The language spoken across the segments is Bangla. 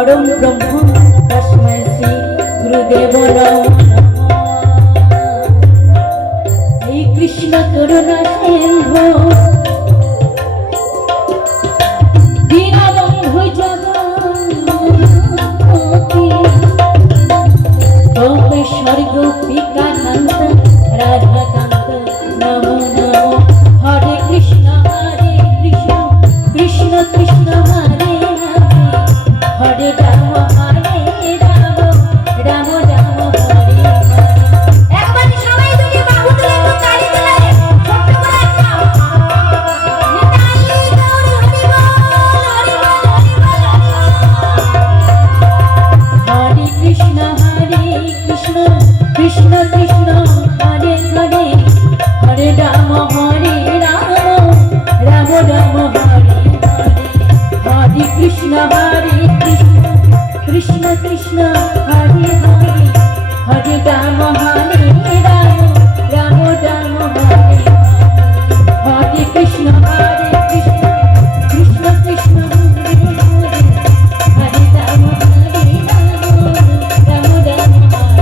परम ब्रह्म तस्मै श्री गुरुदेव नमः। हे कृष्ण करुणा सिंधु दीनबन्धु जगन्नाथ गोपे स्वर्ग गोपिकानंद राधाकांत नमो नमो। हरे कृष्ण कृष्ण कृष्ण हरे हरे राम राम राम हरे हरे। একবার সবাই যদি বাহু তুলে একটু তালি দিলে ছোট্ট করে একটা নিতাই গৌর হরি বল হরি বল হরি বল হরে কৃষ্ণ কৃষ্ণ কৃষ্ণ হরে হরে হরে রাম রাম রাম হরে হরে। हरे कृष्ण कृष्ण कृष्ण हरे हरे हरे राम राम राम हरे हरे। हरे कृष्ण कृष्ण कृष्ण हरे हरे हरे राम राम राम हरे हरे।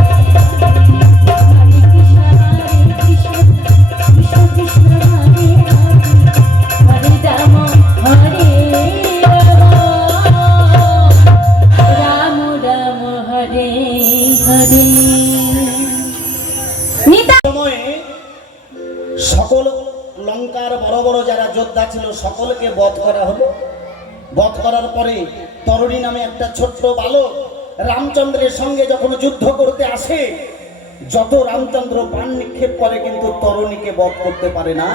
हरे कृष्ण कृष्ण कृष्ण हरे हरे हरे राम हरे সকল লঙ্কার বড় বড় যারা যোদ্ধা ছিল সকলকে বধ করা হলো। বধ করার পরে তরুণী নামে একটা ছোট্ট বালক রামচন্দ্রের সঙ্গে যখন যুদ্ধ করতে আসে, যত রামচন্দ্র প্রাণ নিক্ষেপ করে কিন্তু তরুণীকে বধ করতে পারে না।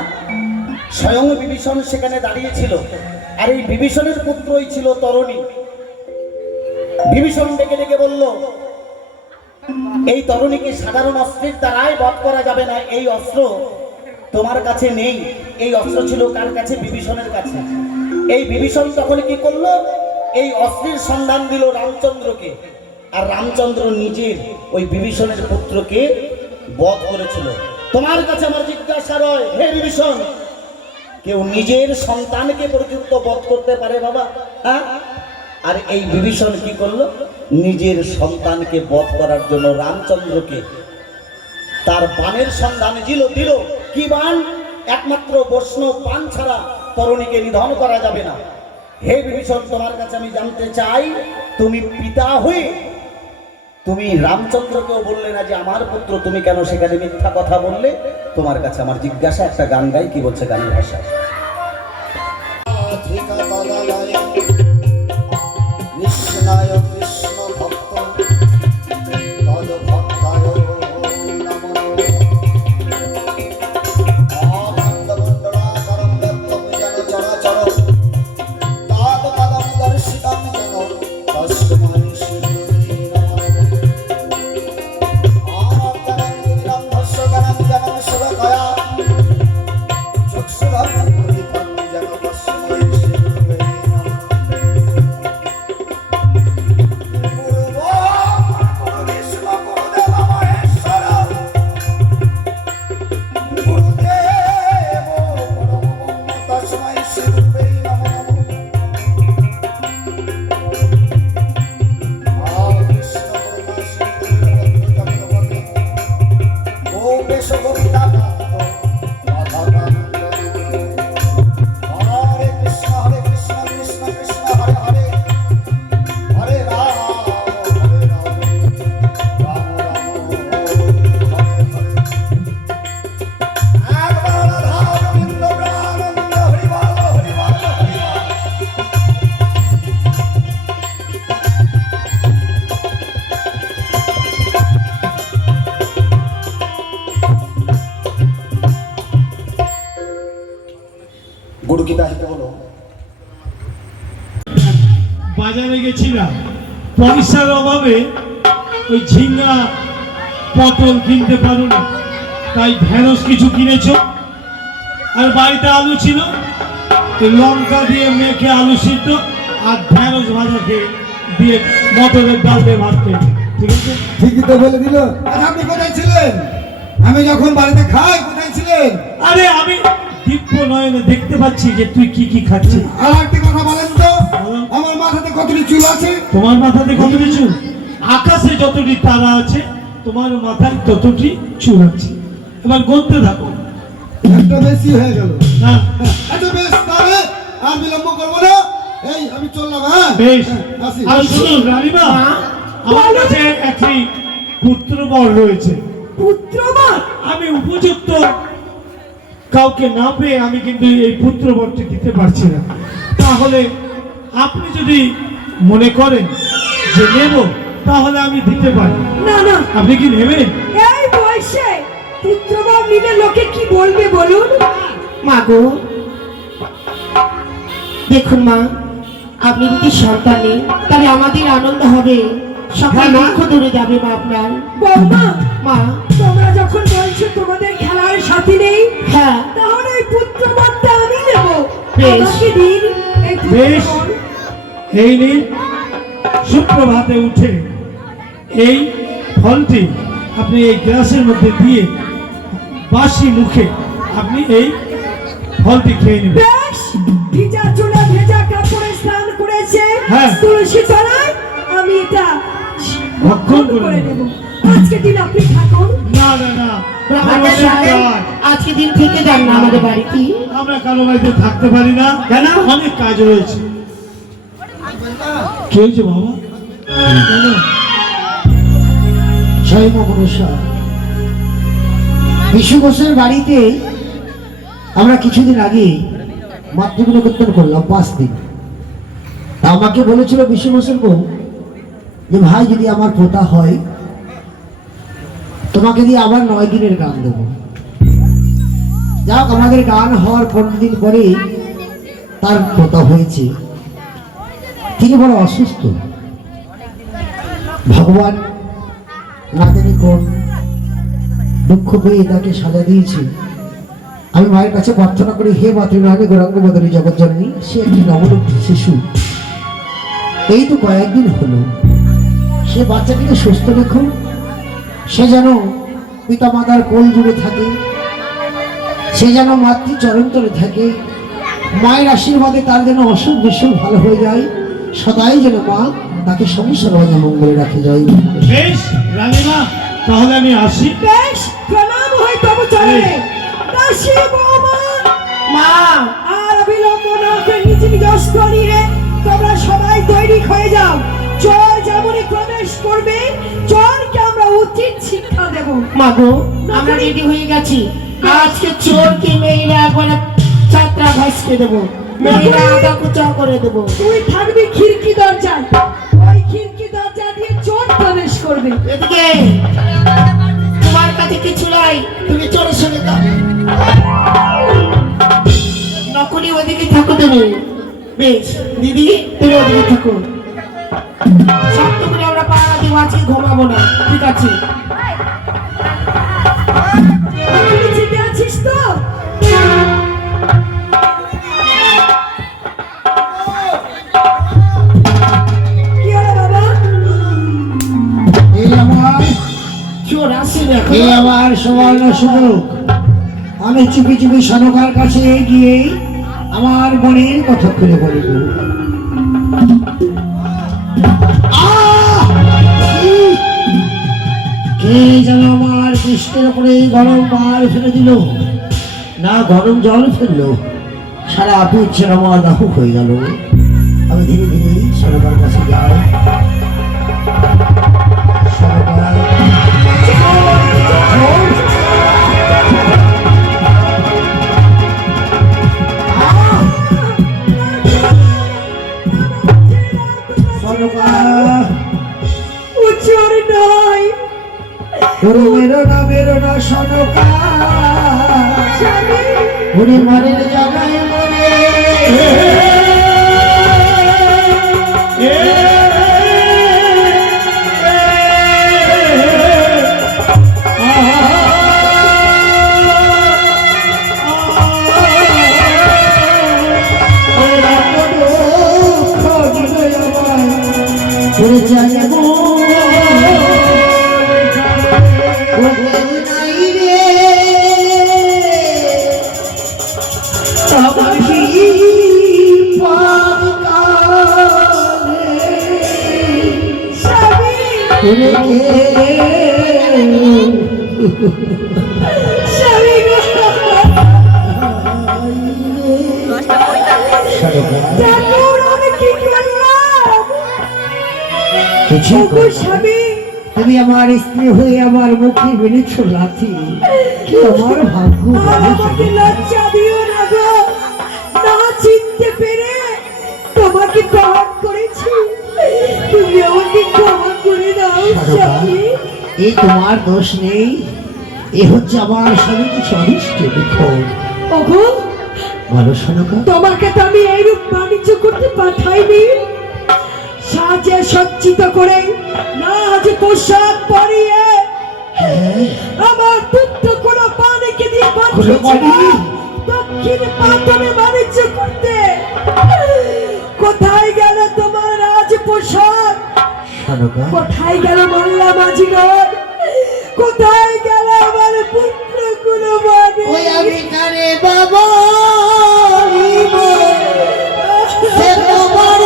স্বয়ং বিভীষণ সেখানে দাঁড়িয়েছিল, আর এই বিভীষণের পুত্রই ছিল তরুণী। বিভীষণ ডেকে ডেকে বলল, এই তরুণীকে সাধারণ অস্ত্রের দ্বারাই বধ করা যাবে না, এই অস্ত্র তোমার কাছে নেই। এই অস্ত্র ছিল কার কাছে? বিভীষণের কাছে। এই বিভীষণ তখন কি করলো? এই অস্ত্রের সন্ধান দিল রামচন্দ্রকে, আর রামচন্দ্র নিজের ওই বিভীষণের পুত্রকে বধ করেছিল। তোমার কাছে আমার জিজ্ঞাসা রয়, হে বিভীষণ, কেউ নিজের সন্তানকে পর্যন্ত বধ করতে পারে বাবা? হ্যাঁ? আর এই বিভীষণ কি করলো? নিজের সন্তানকে বধ করার জন্য রামচন্দ্রকে তার বাণের সন্ধান দিল। কি বাণ? একমাত্র বৈষ্ণব বাণ ছাড়া তরুণীকে নিধন করা যাবে না। হে বিভীষণ, তোমার কাছে আমি জানতে চাই, তুমি পিতা হয়ে তুমি রামচন্দ্রকেও বললে না যে আমার পুত্র, তুমি কেন সেখানে মিথ্যা কথা বললে? তোমার কাছে আমার জিজ্ঞাসা, একটা গান গাই। কি বলছে গানের ভাষায়? কৃষ্ণায় কৃষ্ণ ভক্ত তদ ভক্তায় নমঃ। আনন্দ মণ্ডলাকারং ব্যক্তং যেন চরাচর তাদ পদং দর্শিতং যেন তস্मै শ্রী নমঃ। আনন্দং দিনং ভস্যগণং যেন শিবকয়া চক্ষুধরং প্রদীপং যেন তস্मै শ্রী বাজারে গেছিলাম, পয়সার অভাবে ওই ঝিঙ্গা পটল কিনতে পারো না, তাই ঢেঁড়স কিছু কিনেছো। আর বাড়িতে আলু ছিল, লঙ্কা দিয়ে মেখে আলু সিদ্ধ আর ঢেঁড়স ভাজা খেয়ে দিয়ে মটরের ডাল দিয়ে ভাত খেয়ে। ঠিক আছে, ঠিকই তো বলে দিল। আর আপনি কোথায় ছিলেন? আমি যখন বাড়িতে খাই, কোথায় ছিলেন? আরে আমি দিব্য নয়নে দেখতে পাচ্ছি যে তুই কি কি খাচ্ছিস। আর একটি কথা বলেন তো, আমার মাথাতে কত কতটি চুল আছে? তোমার মাথাতে কতটি চুল? আকাশে যতটি তারা আছে তোমার মাথায় ততটি চুল আছে। এবার গুনতে থাকো। একটা বেশি হয়ে গেল। না আচ্ছা বেশ, তাহলে আর বিলম্ব করবো না, এই আমি চললাম। হ্যাঁ বেশ। আসি। আর শুনুন রানীমা, আমার কাছে একটি পুত্রবর রয়েছে। পুত্রবর? আমি উপযুক্ত কাউকে না পেয়ে আমি কিন্তু এই পুত্রবরটি দিতে পারছি না। তাহলে আপনি যদি মনে করেন যে নেব, তাহলে আমি দিতে পারি। না না, আপনি কি নেবেন? এই বয়সে পুত্রবর নিলে লোকে কি বলবে বলুন? মা গো, দেখুন মা, আপনি যদি সন্তান নেই তাহলে আমাদের আনন্দ হবে, সকল হ্যাঁ, মা। দুঃখ দূরে যাবে মা আপনার। বৌমা, মা, তোমরা যখন বলছো তোমাদের খেলার সাথী নেই, হ্যাঁ তাহলে এই পুত্রবরটা আমি নেব। বেশ। আমাকে দিন এই বেশ। পুত্রবর। এই নিন, সুপ্রভাতে উঠে এই ফলটি আপনি এই গ্লাসের মধ্যে দিয়ে বাসি মুখে আপনি এই ফলটি খেয়ে নেবেন। বেশ, ভিজা চুলে ভেজা কাপড়ে স্নান করেছে হ্যাঁ। তুলসী তলায় আমি এটা ভক্ষণ করে করে নেব। নেব। আজকে দিন আপনি থাকুন। না না না, ব্রাহ্মণ আমাদের সাহেব, কাজ। আজকে দিন থেকে যান না আমাদের বাড়িতে। আমরা কারো বাড়িতে থাকতে পারি না, কেন? অনেক কাজ রয়েছে। কি হয়েছে বাবা? কেন? জয় মা মনসা, বিশু ঘোষের বাড়িতে আমরা কিছুদিন আগে মাতৃগুলো কীর্তন করলাম 5 দিন। তা আমাকে বলেছিল বিশু ঘোষের বউ যে ভাই যদি আমার পোতা হয় তোমাকে দিয়ে আবার 9 দিনের গান দেব। যাক, আমাদের গান হওয়ার 15 দিন পরে তার পোতা হয়েছে। তিনি বড় অসুস্থ, ভগবান না জানি কোন দুঃখ পেয়ে তাকে সাজা দিয়েছে। আমি মায়ের কাছে প্রার্থনা করি, হে মাতৃনারায়ণী গৌরাঙ্গ বদনী জগৎ জননী, সে একটি নবরূপ শিশু, এই তো কয়েকদিন হলো, সে বাচ্চাটিকে সুস্থ রেখো, সে যেন পিতা মাতার কোল জুড়ে থাকে, সে যেন মাতৃ চরণতলে থাকে, মায়ের আশীর্বাদে তার যেন অসুখ বিসুখ ভালো হয়ে যায়, সদাই যেন মা তাকে সংসার মঙ্গলে রাখে যায়। বেশ রানীমা, তাহলে আমি আসি। বেশ, প্রণাম হয় তবু চলে। দাসী বৌমা, মা, আর বিলম্ব না করে নিচে অস্ত্র নিয়ে তোমরা সবাই তৈরি হয়ে যাও। চোর যেমনই প্রবেশ করবে, চোরকে আমরা উচিত শিক্ষা দেব। মা গো, আমরা রেডি হয়ে গেছি। আজকে চোরকে মেয়েরা একবারে চাত্রা ভাসকে দেবো, মেয়েরা আদা কুচা করে দেবো। তুই থাকবি খিড়কি দরজায়, ওই খিড়কি দরজা দিয়ে চোর প্রবেশ করবে। এদিকে তোমার কাছে কিছু নাই, তুমি চোরের সঙ্গে যাও। নকলি ওদিকে থাকো তুমি। বেশ দিদি, তুমি ওদিকে থাকো। শক্ত করে আমরা পাড়া দিব, আজকে ঘুমাবো না, ঠিক আছে? তুই জিতে আছিস তো? কি হলো বাবা? এই আমার চোর আসেন এখন। এই আমার সুবর্ণ সুযোগ, আমি চুপি চুপি সনকার কাছে গিয়ে আমার মনের কথা খুলে বলিব। কে যেন আমার পৃষ্ঠের উপরে গরম পাল ফেলে দিল, না গরম জল ফেললো, সারা পিঠ আমার দাহ হয়ে গেল। আমি ধীরে ধীরে সনকার কাছে যাই। সনকার, সনকার, ও চোর নয়, ওরে মেরো না সনকার, স্বামী। ওরে মরের জায়গায় মরে। ওরে জায়গা নাই রে, আমার কি পাপ কালে তুমি কে স্বামী গো, ঠাকুর আমি কি করলাম? কিছু ওগো স্বামী, তুমি আমার স্ত্রী হয়ে আমার মুখে বেড়েছ লাথি, কি আমার ভাগ্য আর আমাকে লজ্জা দিও না গো, না চিনতে পেরে তোমাকে গ্রহণ করেছি, তুমি আমাকে ক্ষমা করে দাও স্বামী। এই তোমার দোষ নেই, এ হচ্ছে আমার স্বামী কিছু অনিষ্ট লিখন। ওগো, বলো সনকা, তোমাকে তো আমি এইরূপ বাণিজ্য করতে পাঠাইনি, সাজে সজ্জিত করে নাচ পোশাক পরিয়ে আমার পুত্র কোন পানিকে দিয়ে পাঠিয়েছিলাম দক্ষিণ পাটনে বাণিজ্য করতে। কোথায় গেল তোমার রাজ পোশাক? সনকা, কোথায় গেল মোল্লা মাঝিগর? কোথায় গেল আমার পুত্র কোন ওই আমি কানে বাবা সে তোমার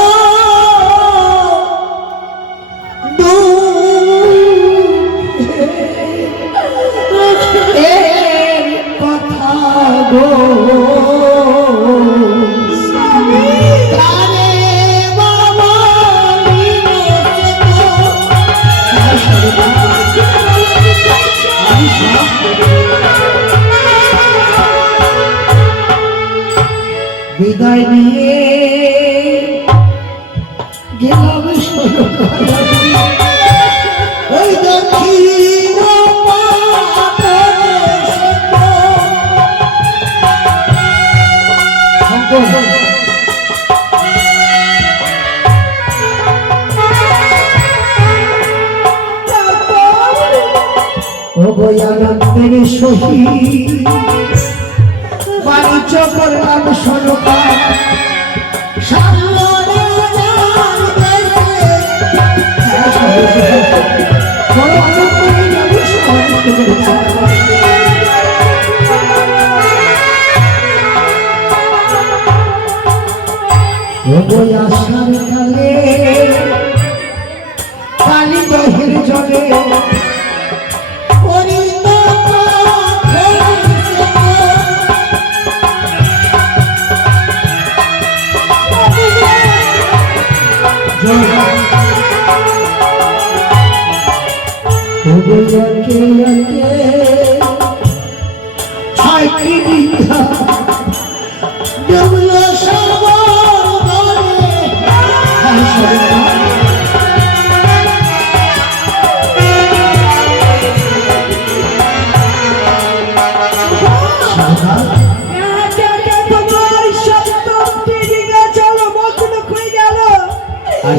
কথা গো কানে বাবা বিদায় নিয়ে গেলাম ওই দক্ষিণ অভয়ানন্দের সহিত বাণিজ্য করলাম সরকার আসার কালে কালী দহের জলে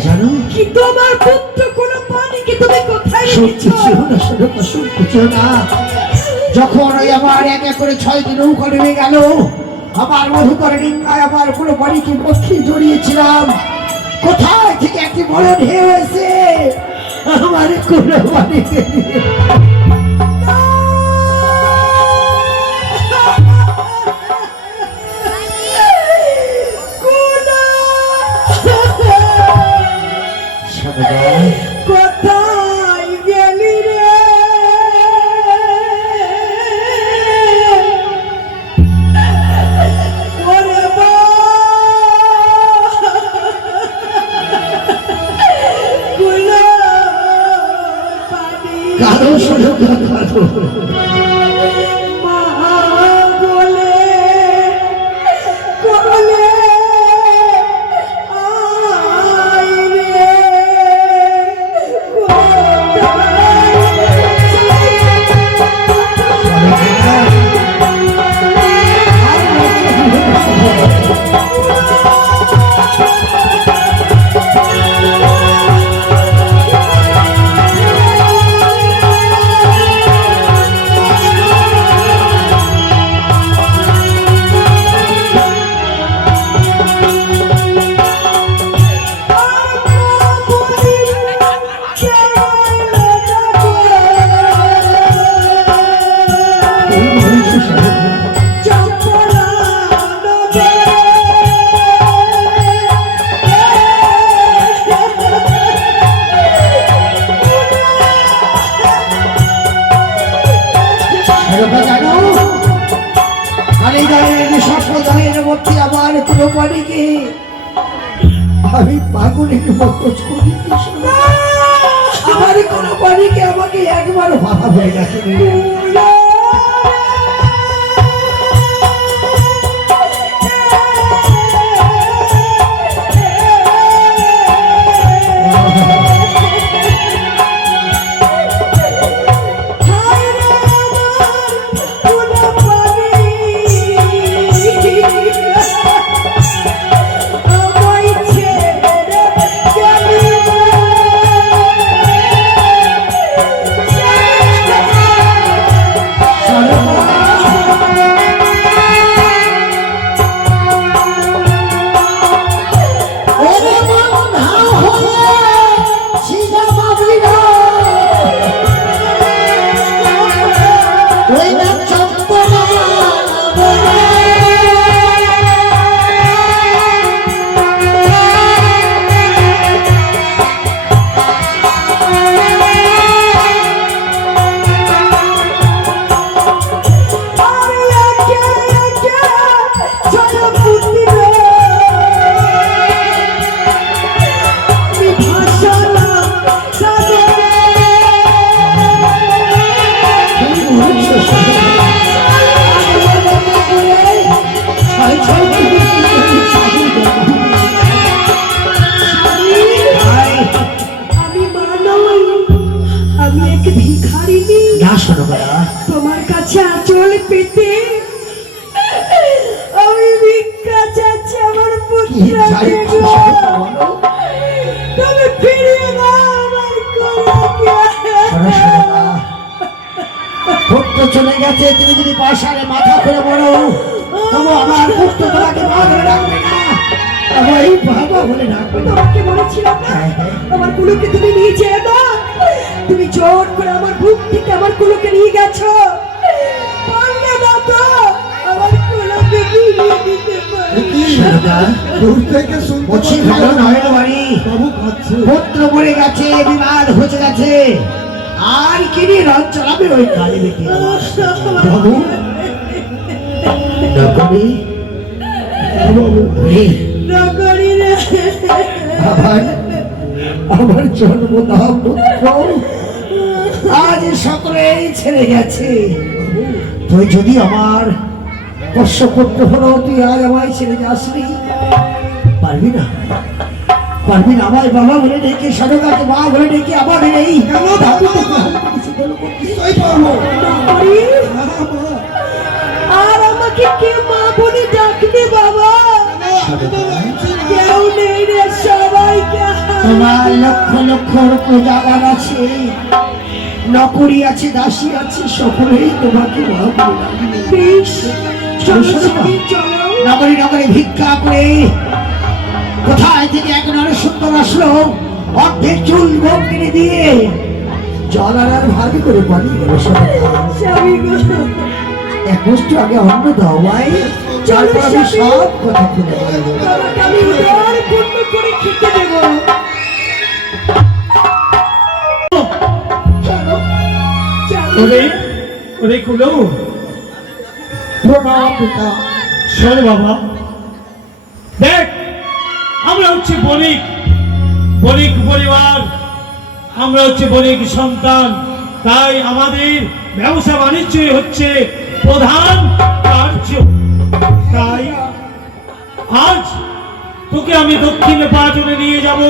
জানো কি তোমার পুত্র কোন পানিকে তুমি কোথায় সত্যি রেখেছো? ছিল না সত্যি সত্যি ছিল না। যখন ওই আমার এক এক করে 6টি নৌকা নেমে গেল, আমার মধুকর ডিঙ্গায় আমার কোনো বাড়িকে পক্ষে জড়িয়েছিলাম, কোথায় থেকে একটি বড় ঢেউ এসে আমার কোনো বাড়িকে কোথায় গেলি রে? ওরে বা গুলো পানি কারো শুধু কারো মা বলে কোলে আই রে কোথায় বাড়িকে আমি পাগলের মতো করি আমার কোনো বাড়িকে আমাকে একবার ভাবা হয়ে গেছে তোমার কাছে আঁচল পেতে আমি ভিক্ষা চাচ্ছি আমার পুত্রকে গো। তুমি ফিরিয়ে দাও আমার কোলকে। পুত্র চলে গেছে, তুমি যদি পয়সারে মাথা করে বলো তবু আমার পুত্র তোমাকে মা ধরে রাখবে না, আমার এই বাবা বলে রাখবে না। তোমাকে বলেছিলাম না আমার কুলোকে তুমি নিয়ে যেও না, তুমি জোর করে আমার বুক থেকে আমার কুলোকে নিয়ে গেছো। পারলে না তো আমার কুলোকে ফিরিয়ে দিতে পারো। দূর থেকে শুনতে বলছি ভালো নয় না বাড়ি, পুত্র মরে গেছে, বিবাদ হয়ে গেছে, আর কি নিয়ে রথ চালাবে ওই কালী বেটি। বাবু নগরী নগরী রে, আমার জন্মদাম পুত্র আজ সকলেই ছেড়ে গেছে। তুই যদি আমার কষ্ট করতে হলো, তুই আজ আমায় ছেড়ে যাসনি, পারবি না, পারবি না। আমায় বাবা বলে ডেকে, সরকারকে মা বলে ডেকে আমার এই নগরী, আর আমাকে কে মা বলে ডাকবে বাবা? কেউ নেই রে, সবাইকে তোমার লক্ষ লক্ষ প্রজাগার আছে, নকরি আছে, দাসী আছে, সকলেই তোমাকে মা বলে ডাকবে। বেশ, চলো চলো, সখী, চলো। নগরী নগরী ভিক্ষা করে কোথায় থেকে এক নরে সুন্দর আসলো, অর্ধেক চুল গোপ কিনে দিয়ে জল আর ভাবি করে পানি গেল। স্বামী গো, এক বস্তু আগে অন্ন দাও ভাই, তারপর আমি সব কথা খুলে বলবো। তোমাকে আমি উদার পূর্ণ করে খেতে দেবো। চলো, চলো। ওরে ওরে কুলো, প্রণাম পিতা। শোন বাবা, দেখ আমরা হচ্ছে বণিক, বণিক পরিবার, আমরা হচ্ছে বণিক সন্তান, তাই আমাদের ব্যবসা বাণিজ্যই হচ্ছে প্রধান কার্য। তাই আজ তোকে আমি দক্ষিণে পাটনে নিয়ে যাব,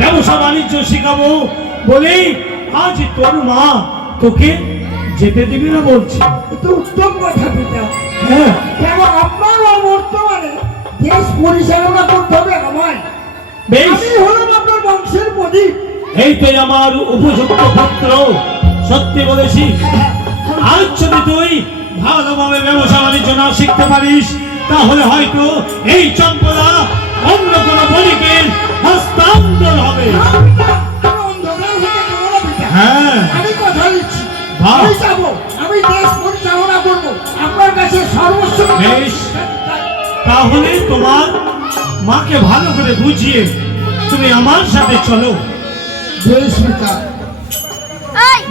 ব্যবসা বাণিজ্য শিখাবো বলেই আজ তোর মা তোকে যেতে দিবি না বলছে। তো উত্তম কথা পিতা। হ্যাঁ, কেন আপনার বর্তমানে দেশ পরিচালনা করতে হবে আমায়, বেশ, আমি হলাম আপনার বংশের প্রদীপ। এই তো আমার উপযুক্ত পুত্র। সত্যি বলেছি, আজ যদি তুই ভালোভাবে ব্যবসা বাণিজ্য না শিখতে পারিস, তাহলে হয়তো এই চম্পলা অন্য কোনো বণিকের হস্তান্তর হবে। হ্যাঁ, আমি কথা দিচ্ছি, বাহ। আমি যাবো, আমি দেশ পরিচালনা করবো, আপনার কাছে সর্বস্ব। বেশ, তাহলে তোমার মাকে ভালো করে বুঝিয়ে তুমি আমার সাথে চলো। বেশ পিতা,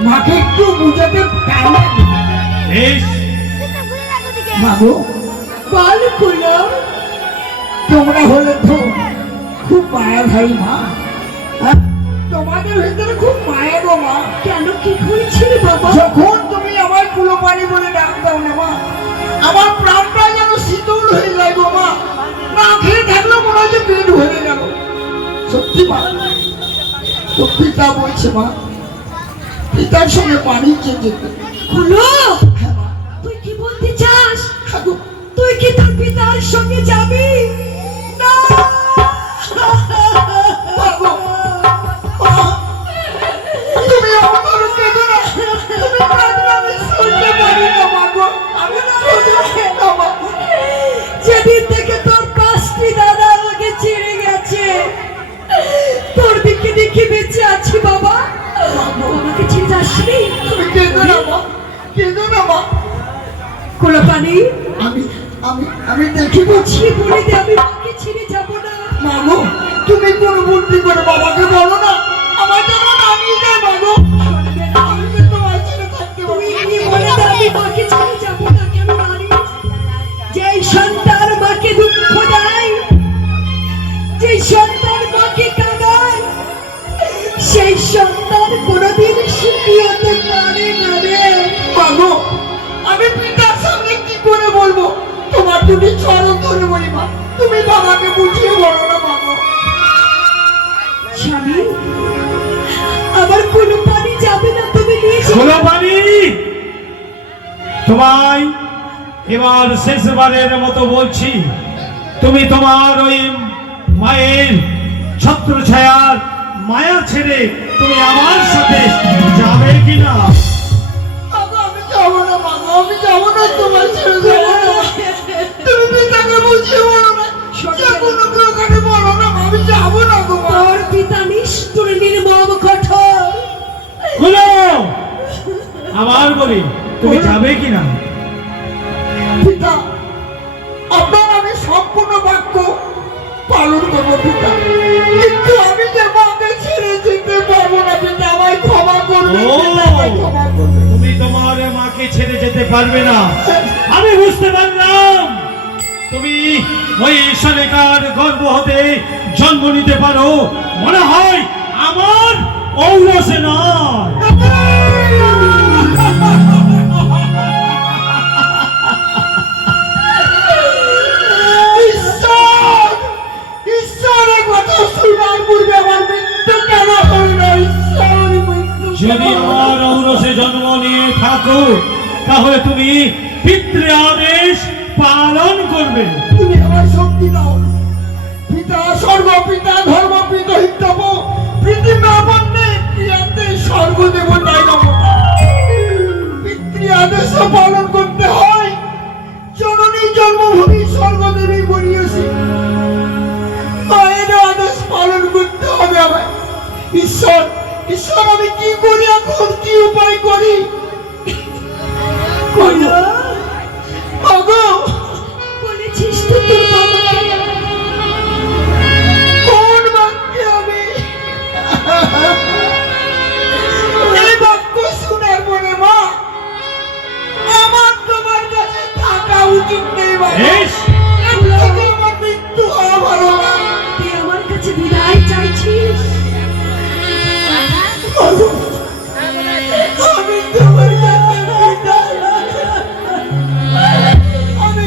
মাকে একটু বুঝাতে টাইম লাগবে। বেশ, বাবু বল কুলো, তোমরা হলে তো খুব মায়া ভাই মা, হ্যাঁ? তোমাদের ভিতরে খুব মায়া গো মা। কেন কি হয়েছিল বাবা? যখন তুমি আমার কুলোপানি বলে ডাক দাও না মা, আমার প্রাণটা যেন শীতল হয়ে যায় গো মা। না খেয়ে থাকলেও মনে হয় যে পেট ভরে গেল। সত্যি মা, তো পিতা বলছে মা, পিতার সঙ্গে পানি চেয়ে যেতে। কুলো, হ্যাঁ মা, তুই কি বলতে চাস? হ্যাঁ গো। তুই কি তোর পিতার সঙ্গে যাবি? না! মা গো, মা, তুমি আমার কেঁদো না। তুমি কাঁদলে আমি সইতে পারি না মা গো। আমি সইতে পারি না মা। যেদিন থেকে তোর 5টি দাদা আমাকে ছেড়ে গেছে, তোর দিকে দেখে বেঁচে আছি বাবা। আমাকে ছেড়ে যাসনি? তুমি কেঁদো না মা, কেঁদো না মা। কুলোপানি, আমি আমি আমি দেখিব। বুঝিয়ে বলে দে আমি মাকে ছেড়ে যাব না। মা গো, তুমি কোন বুদ্ধি করে বাবাকে বলো না, আমার জন্য নামিয়ে দেয় মা গো। আমি তো তোমার ছেড়ে থাকতে তুই পারি কি বলে দে আমি মাকে ছেড়ে যাব না? কেন জানিস? যেই সন্তান মাকে দুঃখ দেয়, যেই সন্তান মাকে কাঁদায়, সেই সন্তান কোনোদিন সুখী হতে পারে না রে। মা গো, আমি পিতার সামনে কি করে বলবো? তোমার দুটি চরণ ধরে বলি মা, তুমি বাবাকে বুঝিয়ে বলো না মা গো। স্বামী, আবার কোনো পানি যাবে না, তুমি নিয়ে যাও। কুলোপানি, তোমায় এবার শেষবারের মতো বলছি, তুমি তোমার ওই মায়ের ছত্র ছায়ার মায়া ছেড়ে তুমি আমার সাথে যাবে কিনা? মা গো, আমি যাবো না মা গো, আমি যাবো না, তোমার ছেড়ে যাবো না। তুমি পিতাকে বুঝিয়ে বলো না, যে কোনো প্রকারে বলো না মা, আমি যাবো না গো মা। তোর পিতা নিষ্ঠুর নির্মম কঠোর। কুলো, আবার বলি, তুমি যাবে কিনা? পিতা, আপনার আমি সম্পূর্ণ বাক্য পালন করবো পিতা, কিন্তু আমি যে মাকে ছেড়ে যেতে পারবো না পিতা, আমায় ক্ষমা করবে ও, পিতা, আমায় ক্ষমা করবে। তুমি তোমার মাকে ছেড়ে যেতে পারবে না, আমি বুঝতে পারলাম। তুমি ওই ঈশ্বরেকার গর্ভ হতে জন্ম নিতে পারো, মনে হয় আমার ঔরসে নয়। ঈশ্বর, ঈশ্বরের কথা শোনার পূর্বে আমার মৃত্যু কেন হল না? ঈশ্বর, মৃত্যু যদি আমার ঔরসে জন্ম নিয়ে থাকো, তাহলে তুমি পিতৃ আদেশ পালন করবে। তুমি আমার শক্তি দাও পিতা, সর্বপিতা ধর্মপিত হিতব পৃথিবী প্রিয়াতে স্বর্গদেবতাই নম। পিতৃ আদেশ পালন করতে হয়, জননী জন্মভূমি স্বর্গদেবী বলিয়েছি, মায়ের আদেশ পালন করতে হবে আমায়। ঈশ্বর, ঈশ্বর, আমি কি করি এখন, কি উপায় করি? কুলো, মাগো, বলেছিস তো তোর বাবাকে? কোন বাক্যে আমি এই বাক্য শোনার পরে মা, আমার তোমার কাছে থাকা উচিত নেই মা। বেশ, এর থেকে আমার মৃত্যু হওয়া ভালো না। তুই আমার কাছে বিদায় চাইছিস? মাগো, আমি তোমার কাছে বিদায়, আমি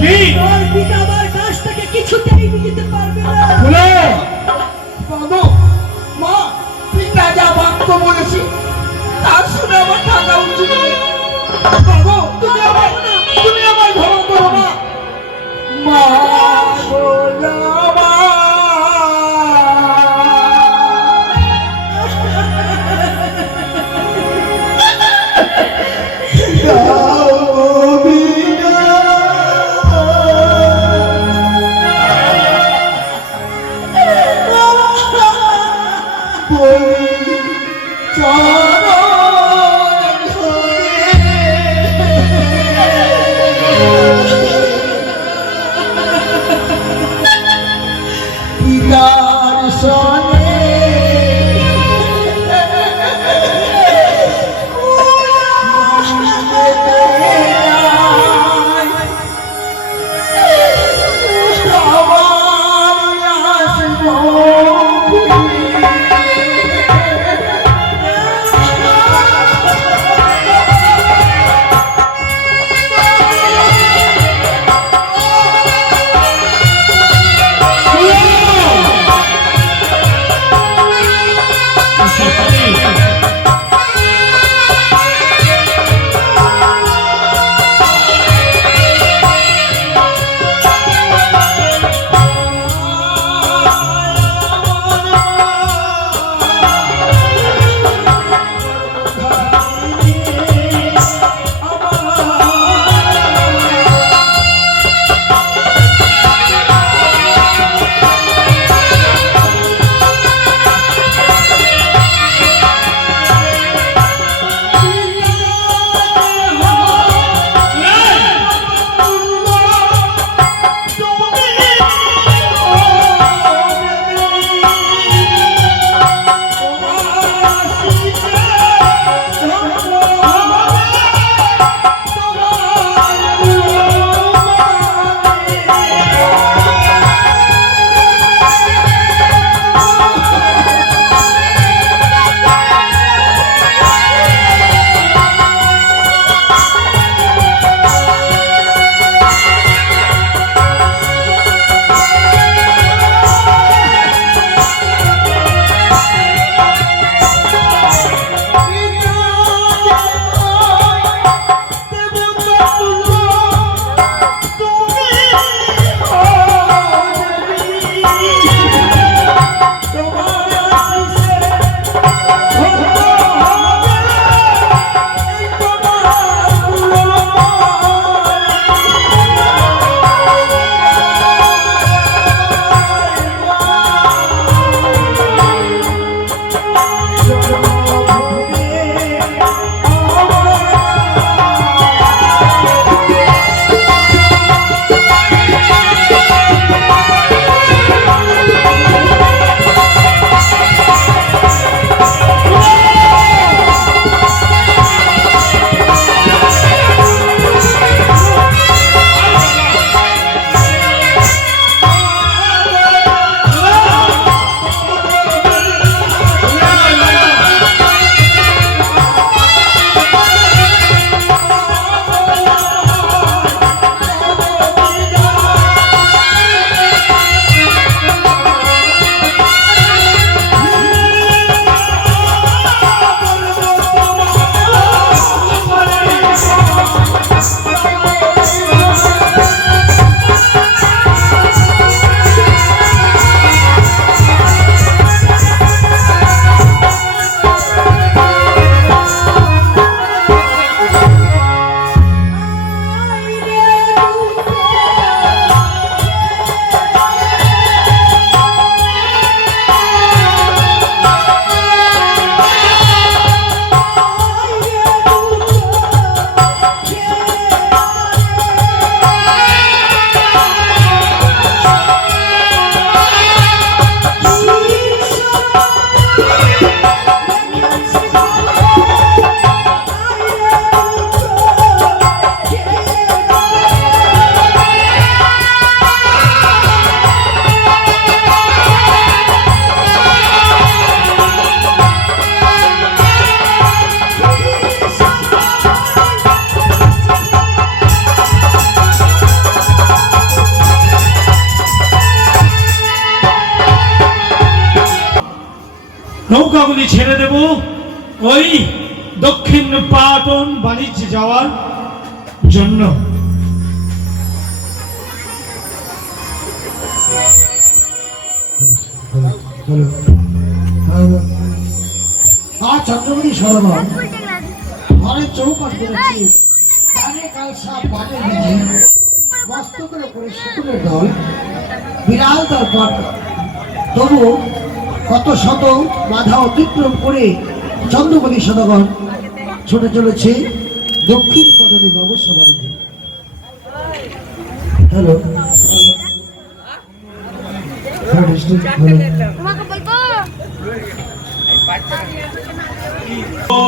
কি তোর পিতা আমার কাছ থেকে কিছুতেই নিয়ে যেতে পারবে না। বলো বাবু মা পিতা যা বাক্য বলেছি তার শুনে আমার থাকা উচিত নেই। বাবু তুমি আমার ক্ষমা করো না। মা বলো মা। দাও বিনা নৌকাগুলি ছেড়ে দেব ওই দক্ষিণ পাটন বাণিজ্যে যাওয়ার জন্য। আর চন্দ্রমণি সরোবর ঘরের চৌকাট করেছি, কানে কালসা পানে বিধি, মস্তকের উপরে শুকুরের দল, বিড়াল তার পট। তবু কত শত বাধা অতিক্রম করে চন্দ্রমণি সদাগর ছুটে চলেছে দক্ষিণ পটনী ব্যবস্থা বাড়িতে। হ্যালো, তোমাকে বলবো ও